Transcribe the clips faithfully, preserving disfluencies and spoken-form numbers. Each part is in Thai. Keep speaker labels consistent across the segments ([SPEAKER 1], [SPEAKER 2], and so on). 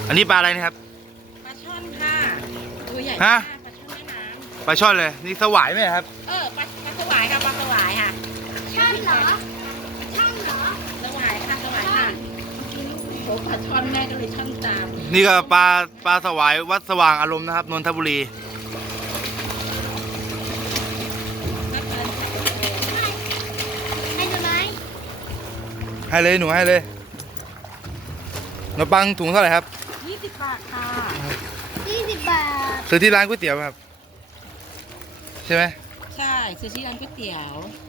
[SPEAKER 1] อันนี้ปลาอะไรนะครับ
[SPEAKER 2] ปลาช่อนค่ะตัวใหญ่
[SPEAKER 1] ฮะ
[SPEAKER 2] มากปลาช่อนแม่น้ำ
[SPEAKER 1] ปลาช่อนเลยนี่สวายไหมครับ
[SPEAKER 2] เออปลาปลาสวายค่ะปลาสวายค่ะ
[SPEAKER 3] ช่อนเหรอช่อนเหรอ
[SPEAKER 2] สวายค่ะสวายค่ะโอ้ปลาช่อนแม่ก็เลยช่อนตาม
[SPEAKER 1] นี่ก็ปลาปลาสวายวัดสว่างอารมณ์นะครับนนทบุรี
[SPEAKER 2] ก็เกิน
[SPEAKER 3] ให้ดูไหม
[SPEAKER 1] ให้เลยหนูให้เลยขนมปังถุงเท่าไหร่ครับ
[SPEAKER 2] ยี่สิบบาทค่ะ
[SPEAKER 3] ยี่สิบบาท
[SPEAKER 1] ซื้อที่ร้านก๋วยเตี๋ยวครับใช่ไหม
[SPEAKER 2] ใช่ซื้อที่ร้านก๋วยเตี๋ยว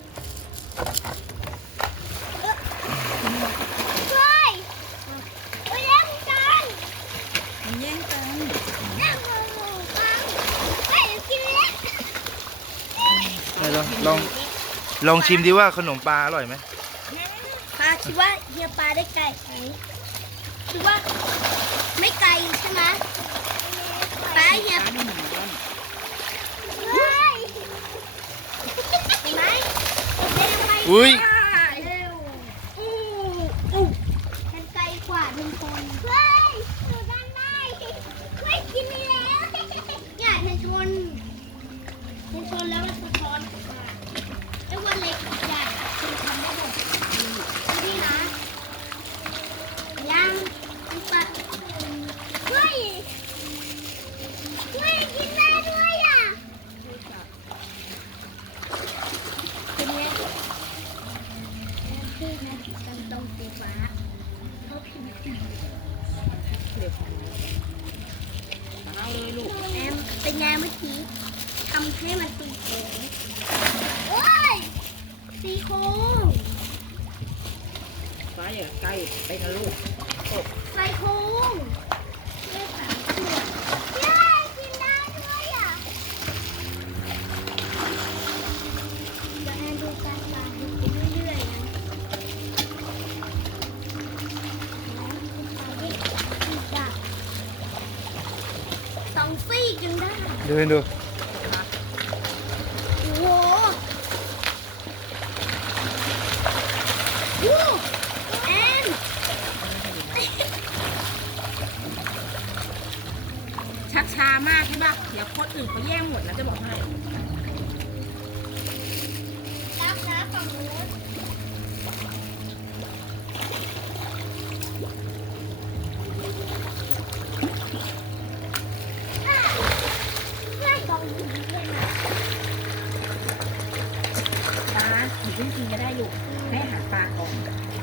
[SPEAKER 3] เฮ้ยไปเล่นกัน
[SPEAKER 2] มันแย่งกัน
[SPEAKER 3] เล่นกันกันเฮ้ยกินเล็ก
[SPEAKER 1] ลองลองลองชิมดิว่าขนมปลาอร่อยไหม
[SPEAKER 3] ปลาคิดว่าเฮียปลาได้ไก่ไหมคิดว่าไม่ไกลใช่ไหมปลาเฮีย
[SPEAKER 2] ปลาดูหนังร้อน
[SPEAKER 3] เฮ้ยเห็นไหมเร็วไป
[SPEAKER 1] อุ้ย
[SPEAKER 3] เร็วอู้อู้มันไกลกว่าทุกคนเฮ้ยหนูทำได้ไม่กินแล้วเนี่ยเธอชนเธอชนแล้วมันสะท้อนออกมาไอ้วันเล็กใหญ่คือทำได้หมดนี่นะยังมันปะเฮ้ยเฮ้ยกินได้ด้วยอ่ะเป็นไงคือนะตรงตรงสีฟ้าเขาพิมพ์สี
[SPEAKER 2] เดี๋ยวเอาเลยลูก
[SPEAKER 3] แอมเป็นไงเมื่อกี้ทำให้มันตีโค้งโอ้ยตีโค้ง
[SPEAKER 2] ฟ้าอย่าใกล้ไปนะลูกตก
[SPEAKER 3] ใส่โค้งเลขสามตัวเย้กินได้ด้วยอ่ะเดี๋ยวแอนดูการปลาดูไปเรื่อยๆนะสองซี่กินได้
[SPEAKER 1] ดูให้ดู
[SPEAKER 3] โอ้โหวู้แอน
[SPEAKER 2] ชักช้ามากใช่ปะเดี๋ยวคนอื่นเขาแย่งหมดนะจะบอกให้
[SPEAKER 3] รับนะฝั่งนู้นอ่ะเพื่อนกองอยู่ด้วยนะ
[SPEAKER 2] ปลาหนูเพิ่งกินก็ได้อยู่แม่หาปลาก่อน